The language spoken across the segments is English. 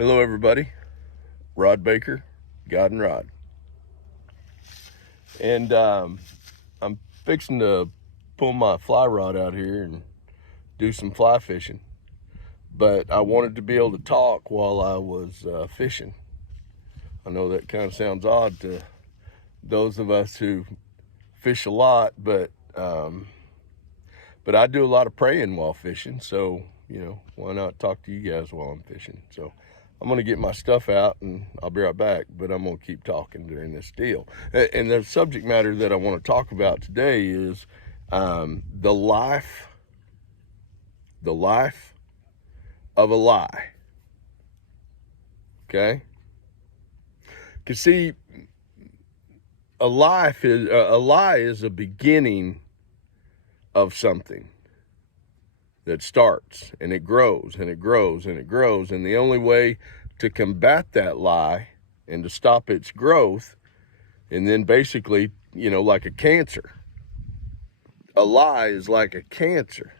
Hello, everybody. Rod Baker, God and Rod. And I'm fixing to pull my fly rod out here and do some fly fishing. But I wanted to be able to talk while I was fishing. I know that kind of sounds odd to those of us who fish a lot, but I do a lot of praying while fishing. So, why not talk to you guys while I'm fishing? So I'm going to get my stuff out and I'll be right back, but I'm going to keep talking during this deal. And the subject matter that I want to talk about today is the life of a lie. Okay? Because see, a lie is a beginning of something that starts, and it grows and it grows and it grows. And the only way to combat that lie and to stop its growth, and then basically, like a cancer, a lie is like a cancer.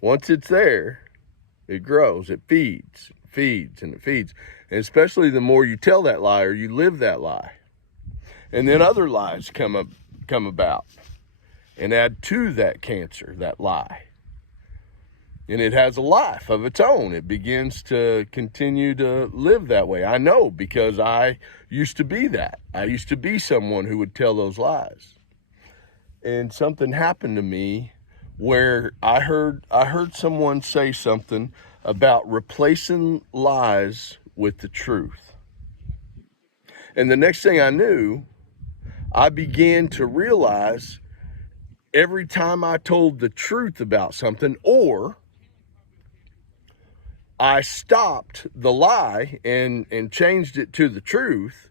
Once it's there, it grows, it feeds, and it feeds. And especially the more you tell that lie or you live that lie. And then other lies come about and add to that cancer, that lie. And it has a life of its own. It begins to continue to live that way. I know, because I used to be that. I used to be someone who would tell those lies. And something happened to me where I heard someone say something about replacing lies with the truth. And the next thing I knew, I began to realize every time I told the truth about something, or I stopped the lie and changed it to the truth,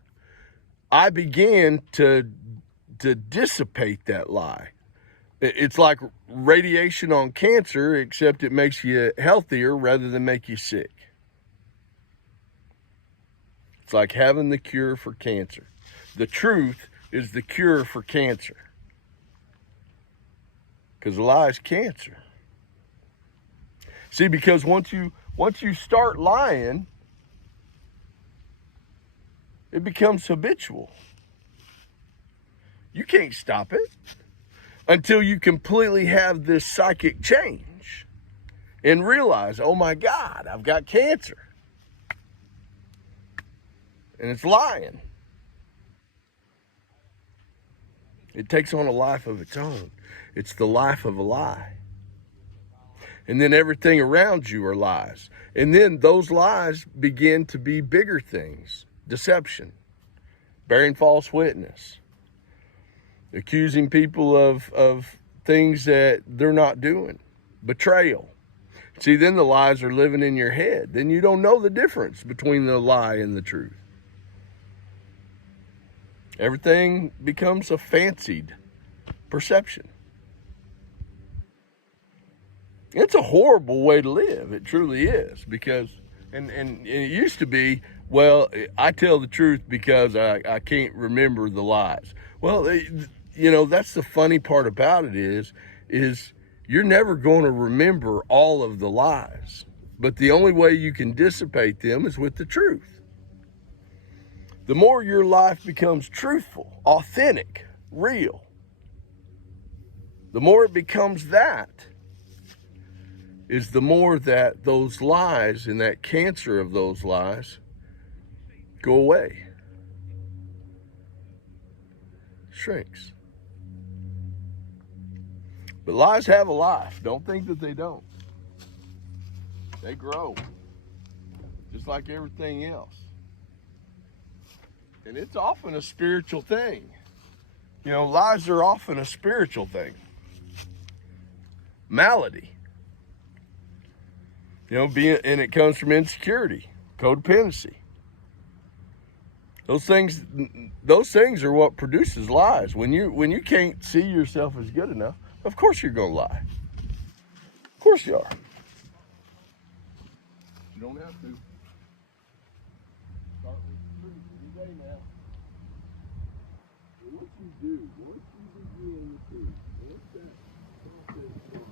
I began to dissipate that lie. It's like radiation on cancer, except it makes you healthier rather than make you sick. It's like having the cure for cancer. The truth is the cure for cancer. Because a lie is cancer. See, because once you start lying, it becomes habitual. You can't stop it until you completely have this psychic change and realize, oh my God, I've got cancer. And it's lying. It takes on a life of its own. It's the life of a lie. And then everything around you are lies. And then those lies begin to be bigger things. Deception, bearing false witness, accusing people of things that they're not doing, betrayal. See, then the lies are living in your head. Then you don't know the difference between the lie and the truth. Everything becomes a fancied perception. It's a horrible way to live. It truly is, because, and it used to be, well, I tell the truth because I can't remember the lies. Well, that's the funny part about it is you're never going to remember all of the lies, but the only way you can dissipate them is with the truth. The more your life becomes truthful, authentic, real, the more it becomes that, is the more that those lies and that cancer of those lies go away. Shrinks. But lies have a life. Don't think that they don't. They grow, just like everything else. And it's often a spiritual thing. Lies are often a spiritual thing. Malady. And it comes from insecurity, codependency. Those things are what produces lies. When you can't see yourself as good enough, of course you're gonna lie. Of course you are. You don't have to. Start with the truth every day now. What you do, once you begin to, once that process starts,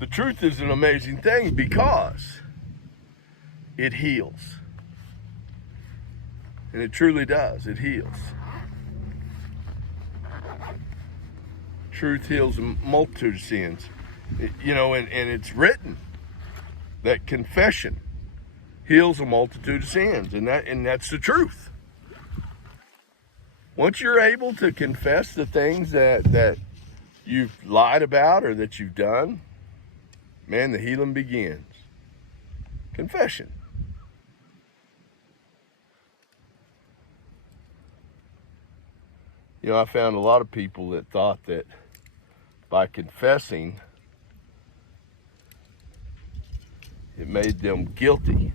The truth is an amazing thing because it heals. And it truly does. It heals. Truth heals a multitude of sins. And it's written that confession heals a multitude of sins. And that's the truth. Once you're able to confess the things that you've lied about or that you've done, man, the healing begins. Confession. I found a lot of people that thought that by confessing, it made them guilty.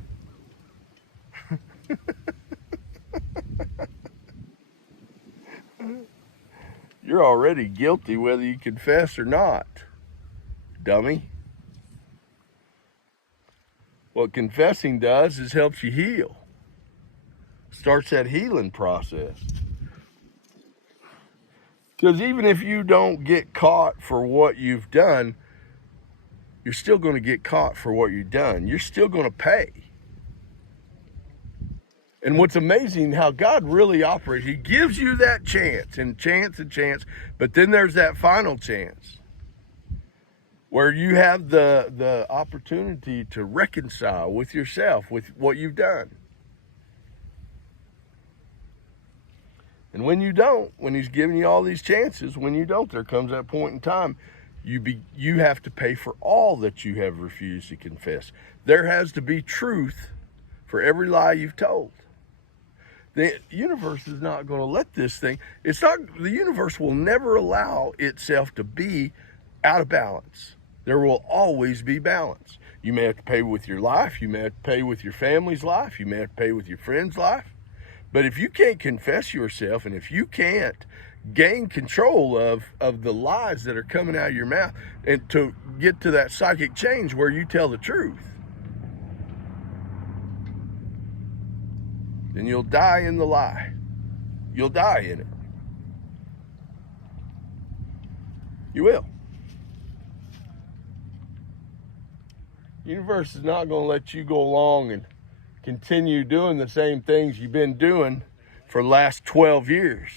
You're already guilty whether you confess or not, dummy. What confessing does is helps you heal. Starts that healing process. Because even if you don't get caught for what you've done, you're still going to get caught for what you've done. You're still going to pay. And what's amazing, how God really operates, He gives you that chance and chance and chance, but then there's that final chance where you have the opportunity to reconcile with yourself, with what you've done. And when you don't, when He's giving you all these chances, when you don't, there comes that point in time you have to pay for all that you have refused to confess. There has to be truth for every lie you've told. The universe is not going to let this thing, the universe will never allow itself to be out of balance. There will always be balance. You may have to pay with your life. You may have to pay with your family's life. You may have to pay with your friend's life. But if you can't confess yourself, and if you can't gain control of the lies that are coming out of your mouth, and to get to that psychic change where you tell the truth, then you'll die in the lie. You'll die in it. You will. The universe is not going to let you go along and continue doing the same things you've been doing for the last 12 years.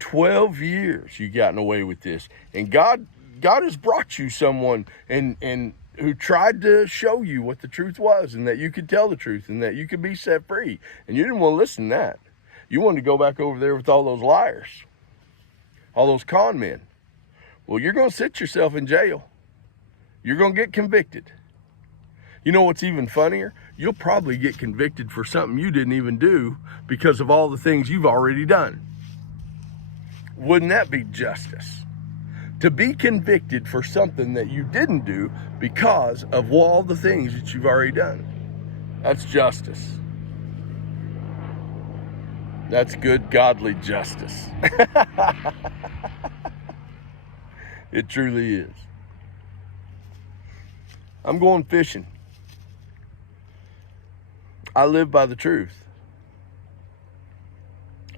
12 years you've gotten away with this. And God has brought you someone and who tried to show you what the truth was, and that you could tell the truth, and that you could be set free. And you didn't want to listen to that. You wanted to go back over there with all those liars, all those con men. Well, you're going to sit yourself in jail. You're going to get convicted. You know what's even funnier? You'll probably get convicted for something you didn't even do because of all the things you've already done. Wouldn't that be justice? To be convicted for something that you didn't do because of all the things that you've already done. That's justice. That's good, godly justice. It truly is. I'm going fishing. I live by the truth.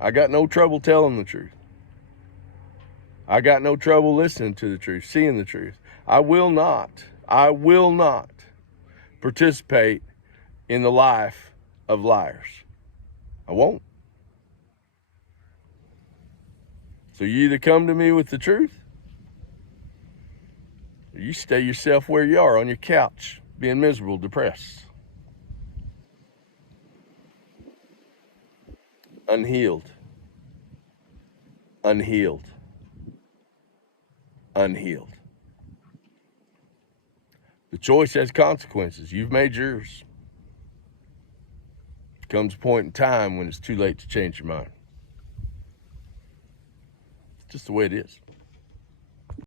I got no trouble telling the truth. I got no trouble listening to the truth, seeing the truth. I will not participate in the life of liars. I won't. So you either come to me with the truth, or you stay yourself where you are on your couch, being miserable, depressed, unhealed. The choice has consequences. You've made yours. Comes a point in time when it's too late to change your mind. It's just the way it is.